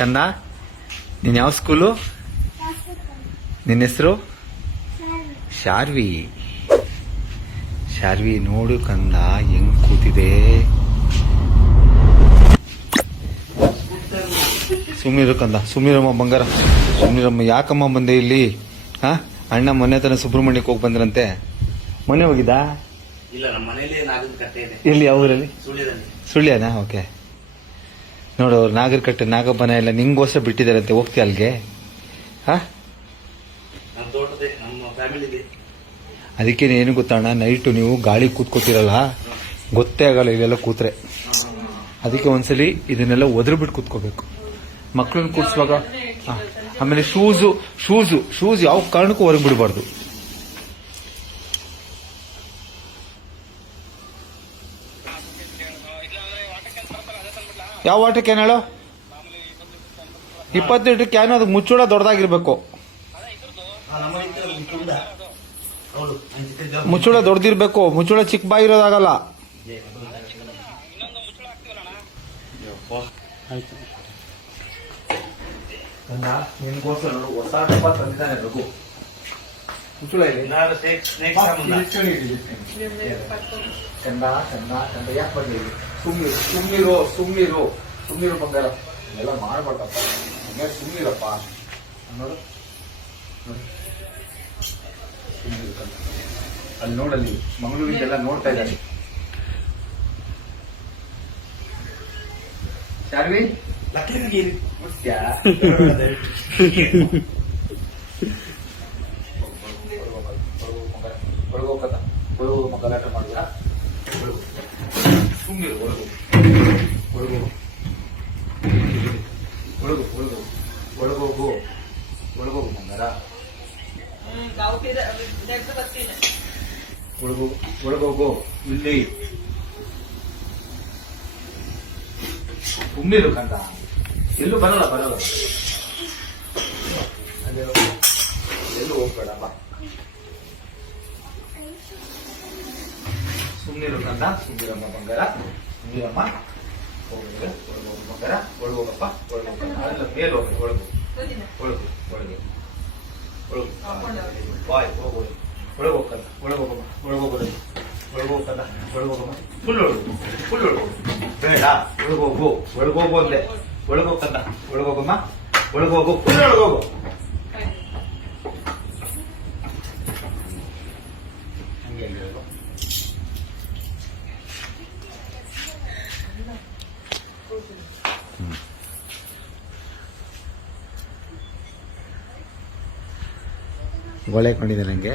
ಕಂದ, ನೀನು ಯಾವ ಸ್ಕೂಲು? ನಿನ್ನ ಹೆಸರು? ಶಾರ್ವಿ. ಶಾರ್ವಿ ನೋಡು ಕಂದ ಹೆಂಗ್ ಕೂತಿದೆ. ಸುಮ್ನಿರು ಕಂದ, ಸುಮ್ನಿರಮ್ಮ ಬಂಗಾರ, ಸುಮ್ನಿರಮ್ಮ. ಯಾಕಮ್ಮ ಬಂದೆ ಇಲ್ಲಿ? ಹಾ, ಅಣ್ಣ ಮೊನ್ನೆ ತನ ಸುಬ್ರಹ್ಮಣ್ಯಕ್ಕೆ ಹೋಗಿ ಬಂದ್ರಂತೆ. ಮೊನ್ನೆ ಹೋಗಿದ್ದಾ? ಇಲ್ಲ, ನಮ್ಮ ಮನೇಲಿ ನಾಗರ ಕಟ್ಟೆ ಇದೆ. ಎಲ್ಲಿ? ಯಾವ ಊರಲ್ಲಿ? ಸುಳ್ಯದಲ್ಲಿ. ಸುಳ್ಯನಾ? ಓಕೆ. ನೋಡು, ಅವ್ರು ನಾಗರಕಟ್ಟೆ ನಾಗಪ್ಪನ ಎಲ್ಲ ನಿಂಗೋಸ್ಕರ ಬಿಟ್ಟಿದಾರಂತೆ. ಹೋಗ್ತೀಯ ಅಲ್ಲಿಗೆ? ಹಾ, ನಮ್ಮ ತೋಟದೇ, ನಮ್ಮ ಫ್ಯಾಮಿಲಿದೆ. ಅದಕ್ಕೆ ಏನು ಗೊತ್ತಣ್ಣ, ನೈಟು ನೀವು ಗಾಳಿ ಕೂತ್ಕೋತಿರಲ್ಲ, ಗೊತ್ತೇ ಆಗಲ್ಲ ಇಲ್ಲೆಲ್ಲ ಕೂತ್ರೆ. ಅದಕ್ಕೆ ಒಂದ್ಸಲಿ ಇದನ್ನೆಲ್ಲ ಒದ್ರು ಬಿಟ್ಟು ಕೂತ್ಕೋಬೇಕು ಮಕ್ಳನ್ನ ಕೂಡ್ಸುವಾಗ. ಆಮೇಲೆ ಶೂಸ್ ಯಾವ ಕಾರಣಕ್ಕೂ ಹೊರಗೆ ಬಿಡಬಾರ್ದು. ಯಾವ ವಾಟರ್ ಕ್ಯಾನ್ ಹೇಳೋ? 20 ಲೀಟರ್ ಕ್ಯಾನ್. ಅದು ಮುಚ್ಚಳ ದೊಡ್ಡದಾಗಿರ್ಬೇಕು. ಮುಚ್ಚಳ ದೊಡ್ಡದಿರ್ಬೇಕು, ಮುಚ್ಚಳ ಚಿಕ್ಕ ಬಾಯಿರೋದಾಗಲ್ಲ. ಹೊಸ ಡಬ್ಬ ತಂದಿದ್ದಾನೆ ರಘು. ಮುಚ್ಚಳ ಇದೆ. ಚಂದ ಯಾಕೆ ಬಂದಿರಿ? ಸುಮ್ನಿರು ಬಂಗಾರ. ಎಲ್ಲ ಮಾಡ್ಬಾರ್ದಪ್ಪ, ಸುಮ್ನಿರಪ್ಪ. ನೋಡು, ಅಲ್ಲಿ ನೋಡಲ್ಲಿ ಮಂಗಳೂರಿಂದೆಲ್ಲ ನೋಡ್ತಾ ಇದ್ದಾರೆ. ಶಾರ್ವಿ ಗಲಾಟ ಮಾಡಿದ. ಸುಮ್ನಿರು. ಒಳಗೋಗು ಬಂಗಾರ. ಒಳಗೋಗು. ಇಲ್ಲಿ ಸುಮ್ನಿರು ಕಂದ. ಎಲ್ಲೂ ಬರಲ್ಲ. ಎಲ್ಲೂ ಹೋಗ್ಬೇಡ ಬಾ. ಸುಮ್ನಿರು ಕಂದ, ಸುಮ್ನಿರಮ್ಮ ಬಂಗಾರ, ಸುಮ್ನಿರಮ್ಮ. ಹೋಗಿದ್ರೆ ಒಳಗೋಗು ಬಂಗಾರ. ಒಳಗೋಗಪ್ಪ, ಒಳಗೋಗ. ಮೇಲೆ ಹೋಗಿ ಒಳಗು. ಬಾಯ್ ಹೋಗು. ಒಳಗೋಗ್ಕಂದ, ಒಳಗೋಗಮ್ಮ. ಫುಲ್ ಒಳಗು. ಬೇಡ, ಒಳಗೋಗು ಅಂದೆ. ಒಳಗೋಗ್ಕಂದ, ಒಳಗೋಗಮ್ಮ. ಒಳಗೋಗು, ಫುಲ್ ಒಳಗೋಗು. ಹಂಗೆ ಹೇಳಿರೋದು. ಗೊಳೆ ಕೊಂಡಿದೆ ನಂಗೆ.